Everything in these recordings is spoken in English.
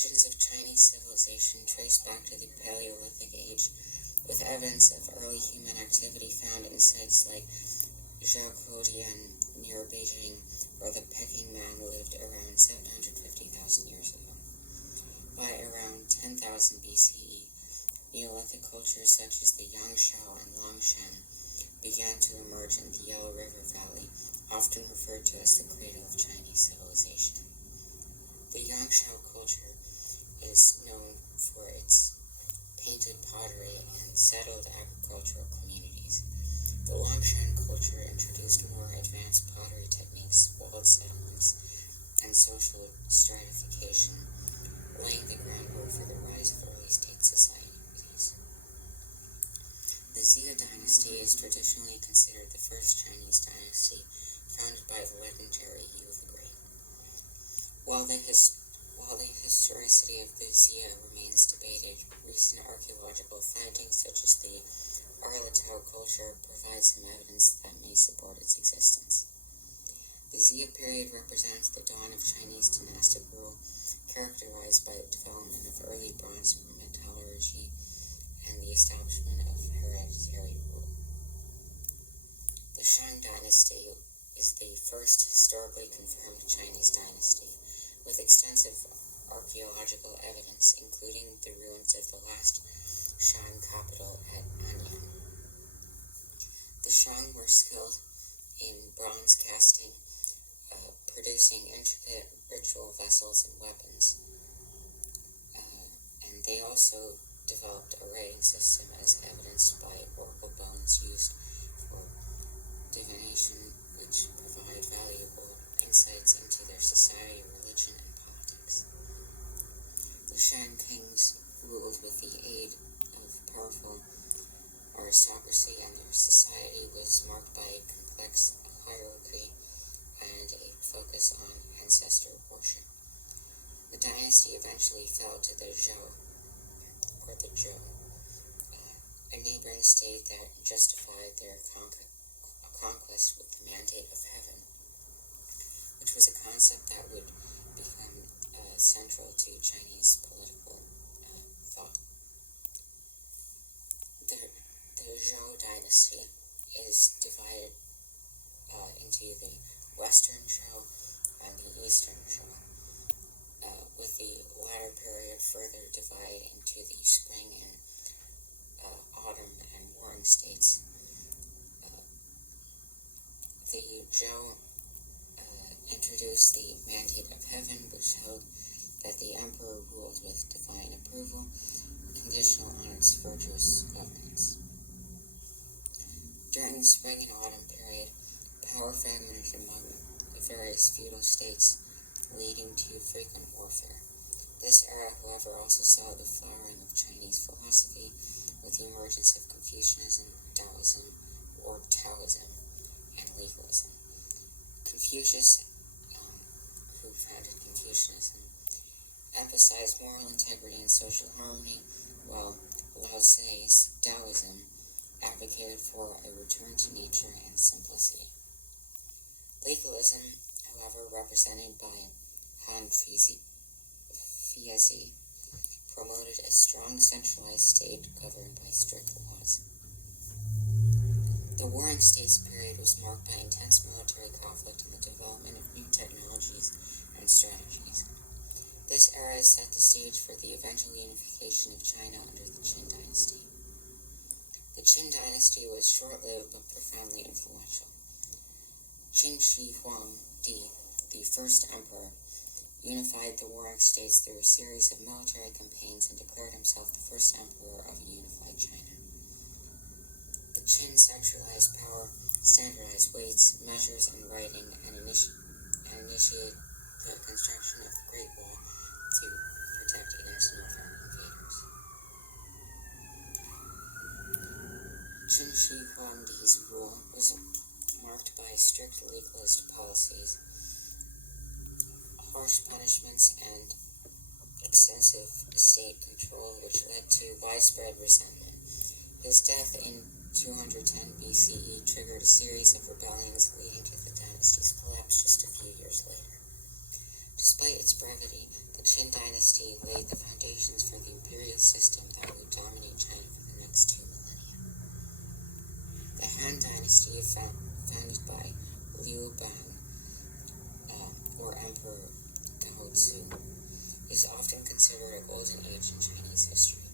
origins of Chinese civilization trace back to the Paleolithic Age, with evidence of early human activity found in sites like Zhaoqian near Beijing, where the Peking man lived around 750,000 years ago. By around 10,000 BCE, Neolithic cultures such as the Yangshao and Longshan began to emerge in the Yellow River Valley, often referred to as the cradle of Chinese civilization. The Yangshao culture is known for its painted pottery and settled agricultural communities. The Longshan culture introduced more advanced pottery techniques, walled settlements, and social stratification, laying the groundwork for the rise of early state societies. The Xia dynasty is traditionally considered the first Chinese dynasty, founded by the legendary Yu the Great. While the historicity of the Xia remains debated, recent archaeological findings such as the Arlatao culture provide some evidence that may support its existence. The Xia period represents the dawn of Chinese dynastic rule, characterized by the development of early bronze metallurgy and the establishment of hereditary rule. The Shang dynasty is the first historically confirmed Chinese dynasty, with extensive archaeological evidence, including the ruins of the last Shang capital at Anyang. The Shang were skilled in bronze casting, producing intricate ritual vessels and weapons, and they also developed a writing system as evidenced by oracle bones used for divination, which provide valuable insights into their society, religion, and politics. The Shang kings ruled with the aid of powerful aristocracy, and their society was marked by a complex hierarchy and a focus on ancestor worship. The dynasty eventually fell to the Zhou, a neighboring state that justified their conquest with the mandate of heaven, which was a concept that would become central to Chinese political thought. The Zhou dynasty is divided into the Western Zhou and the Eastern Zhou, with the latter period further divided into the spring and autumn and warring states. The Zhou introduced the mandate of heaven, which held that the emperor ruled with divine approval, conditional on its virtuous governance. During the spring and autumn period, power fragmented among the various feudal states, leading to frequent warfare. This era, however, also saw the flowering of Chinese philosophy with the emergence of Confucianism, Taoism, and legalism. Confucius, who founded Confucianism, emphasized moral integrity and social harmony, while Lao Tse's Taoism advocated for a return to nature and simplicity. Legalism, however, represented by Han Feizi, promoted a strong centralized state governed by strict laws. The Warring States period was marked by intense military conflict and the development of new technologies and strategies. This era set the stage for the eventual unification of China under the Qin dynasty. The Qin dynasty was short-lived but profoundly influential. Qin Shi Huangdi, the first emperor, unified the warring states through a series of military campaigns and declared himself the first emperor of a unified China. The Qin centralized power, standardized weights, measures, and writing, and initiated the construction of the Great Wall to protect against northern invaders. Qin Shi Huangdi's rule was marked by strict legalist policies, harsh punishments, and extensive state control, which led to widespread resentment. His death in 210 BCE triggered a series of rebellions, leading to the dynasty's collapse just a few years later. Despite its brevity, the Qin dynasty Dynasty laid the foundations for the imperial system that would dominate China for the next 2 millennia. The Han Dynasty, founded by Liu Bang, or Emperor Gaozu, is often considered a golden age in Chinese history.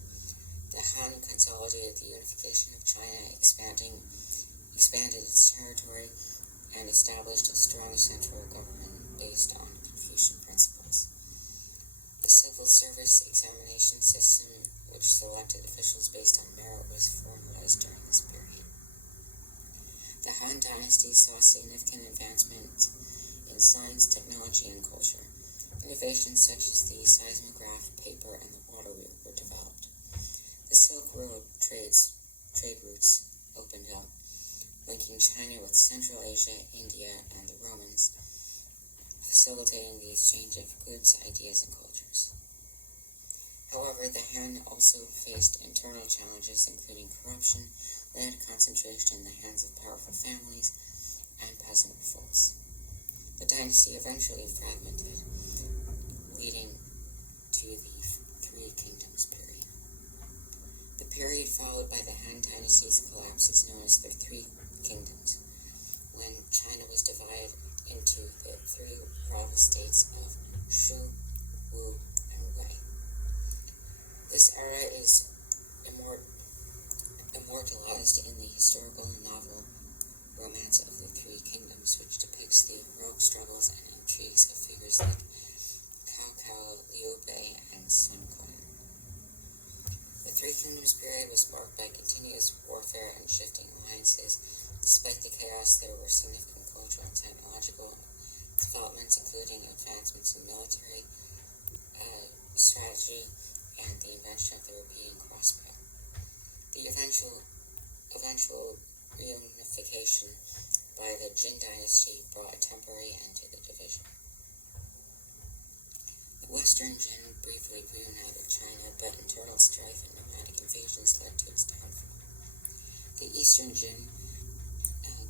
The Han consolidated the unification of China, expanded its territory, and established a strong central government based on Confucian principles. The civil service examination system, which selected officials based on merit, was formalized during this period. The Han Dynasty saw significant advancements in science, technology, and culture. Innovations such as the seismograph, paper, and the water wheel were developed. The Silk Road trade routes opened up, linking China with Central Asia, India, and the Romans, facilitating the exchange of goods, ideas, and cultures. However, the Han also faced internal challenges, including corruption, land concentration in the hands of powerful families, and peasant revolts. The dynasty eventually fragmented, leading to the Three Kingdoms period. The period followed by the Han Dynasty's collapse is known as the Three Kingdoms, when China was divided into the three rival states of Shu, Wu, and Wei. This era is immortalized in the historical novel Romance of the Three Kingdoms, which depicts the heroic struggles and intrigues of figures like Cao Cao, Liu Bei, and Sun Quan. The Three Kingdoms period was marked by continuous warfare and shifting alliances. Despite the chaos, there were significant cultural and technological developments, including advancements in military strategy and the invention of the repeating crossbow. The eventual reunification by the Jin Dynasty brought a temporary end to the division. The Western Jin briefly reunited China, but internal strife and nomadic invasions led to its downfall. The Eastern Jin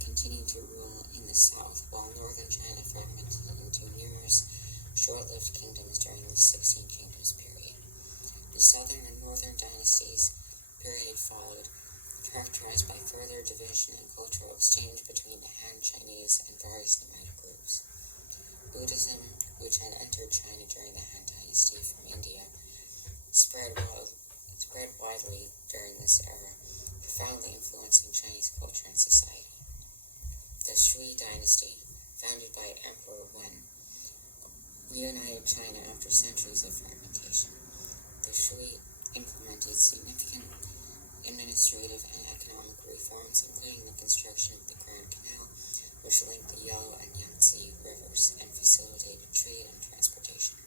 continued to rule in the south, while northern China fragmented into numerous short-lived kingdoms during the 16 Kingdoms period. The southern and northern dynasties period followed, characterized by further division and cultural exchange between the Han Chinese and various nomadic groups. Buddhism, which had entered China during the Han Dynasty from India, spread widely during this era, profoundly influencing Chinese culture and society. The Shui Dynasty, founded by Emperor Wen, reunited China after centuries of fragmentation. The Shui implemented significant administrative and economic reforms, including the construction of the Grand Canal, which linked the Yellow and Yangtze rivers and facilitated trade and transportation.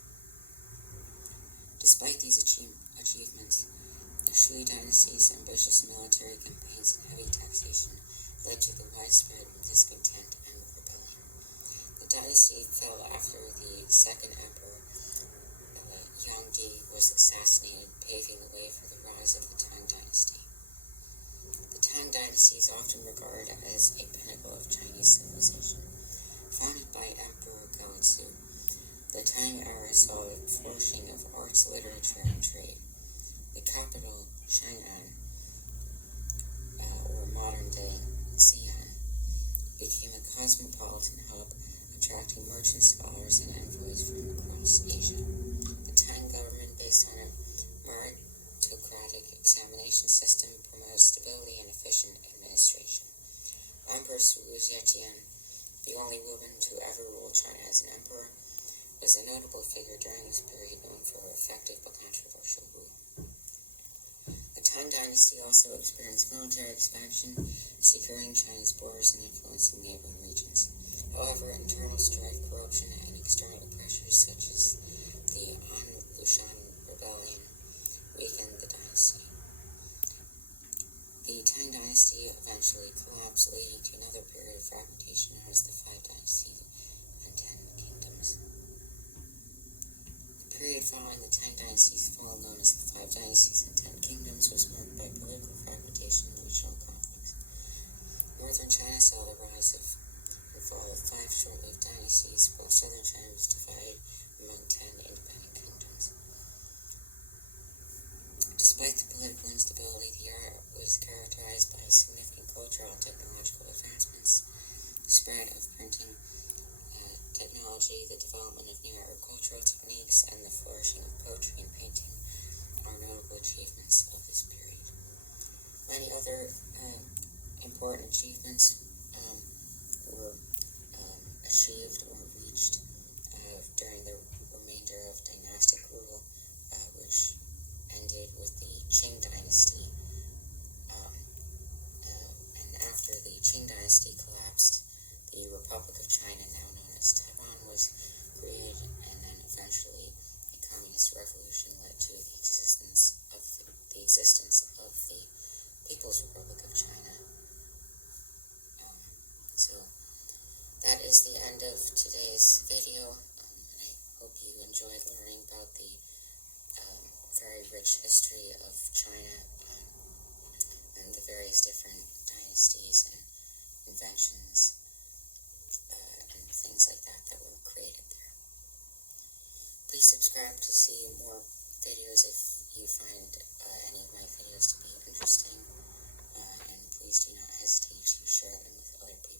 Despite these achievements, the Shui Dynasty's ambitious military campaigns and heavy taxation led to the widespread discontent and rebellion. The dynasty fell after the second emperor, Yang Di, was assassinated, paving the way for the rise of the Tang Dynasty. The Tang Dynasty is often regarded as a pinnacle of Chinese civilization. Founded by Emperor Gaozu, the Tang era saw the flourishing of arts, literature, and trade. The capital, Chang'an, or modern-day Xi'an, became a cosmopolitan hub, attracting merchants, scholars, and envoys from across Asia. The Tang government, based on a meritocratic examination system, promoted stability and efficient administration. Empress Wu Zetian, the only woman to ever rule China as an emperor, was a notable figure during this period, known for her effective but controversial rule. The Tang Dynasty also experienced military expansion, securing China's borders and influencing neighboring regions. However, internal strife, corruption, and external pressures such as the An Lushan Rebellion weakened the dynasty. The Tang Dynasty eventually collapsed, leading to another period of fragmentation known as the Five Dynasties and 10 Kingdoms. The period following the Tang Dynasty's fall, known as the Five Dynasties and 10 Kingdoms, was marked by political fragmentation and regional conflicts. Northern China saw the rise and fall of 5 short-lived dynasties, while southern China was divided among 10 independent kingdoms. Despite the political instability, the era was characterized by significant cultural and technological advancements, the spread of printing technology, the development of new agricultural techniques, and the flourishing of poetry and painting are notable achievements of this period. Many other important achievements were achieved or reached during the remainder of dynastic rule, which ended with the Qing dynasty. And after the Qing dynasty collapsed, the Republic of China, now known as Taiwan, was created, and then eventually a communist revolution led to the existence of the People's Republic of China. So that is the end of today's video, and I hope you enjoyed learning about the very rich history of China and the various different dynasties and inventions and things like that that were created there. Please subscribe to see more videos if you find any of my videos to be interesting, and please do not hesitate to share them with other people.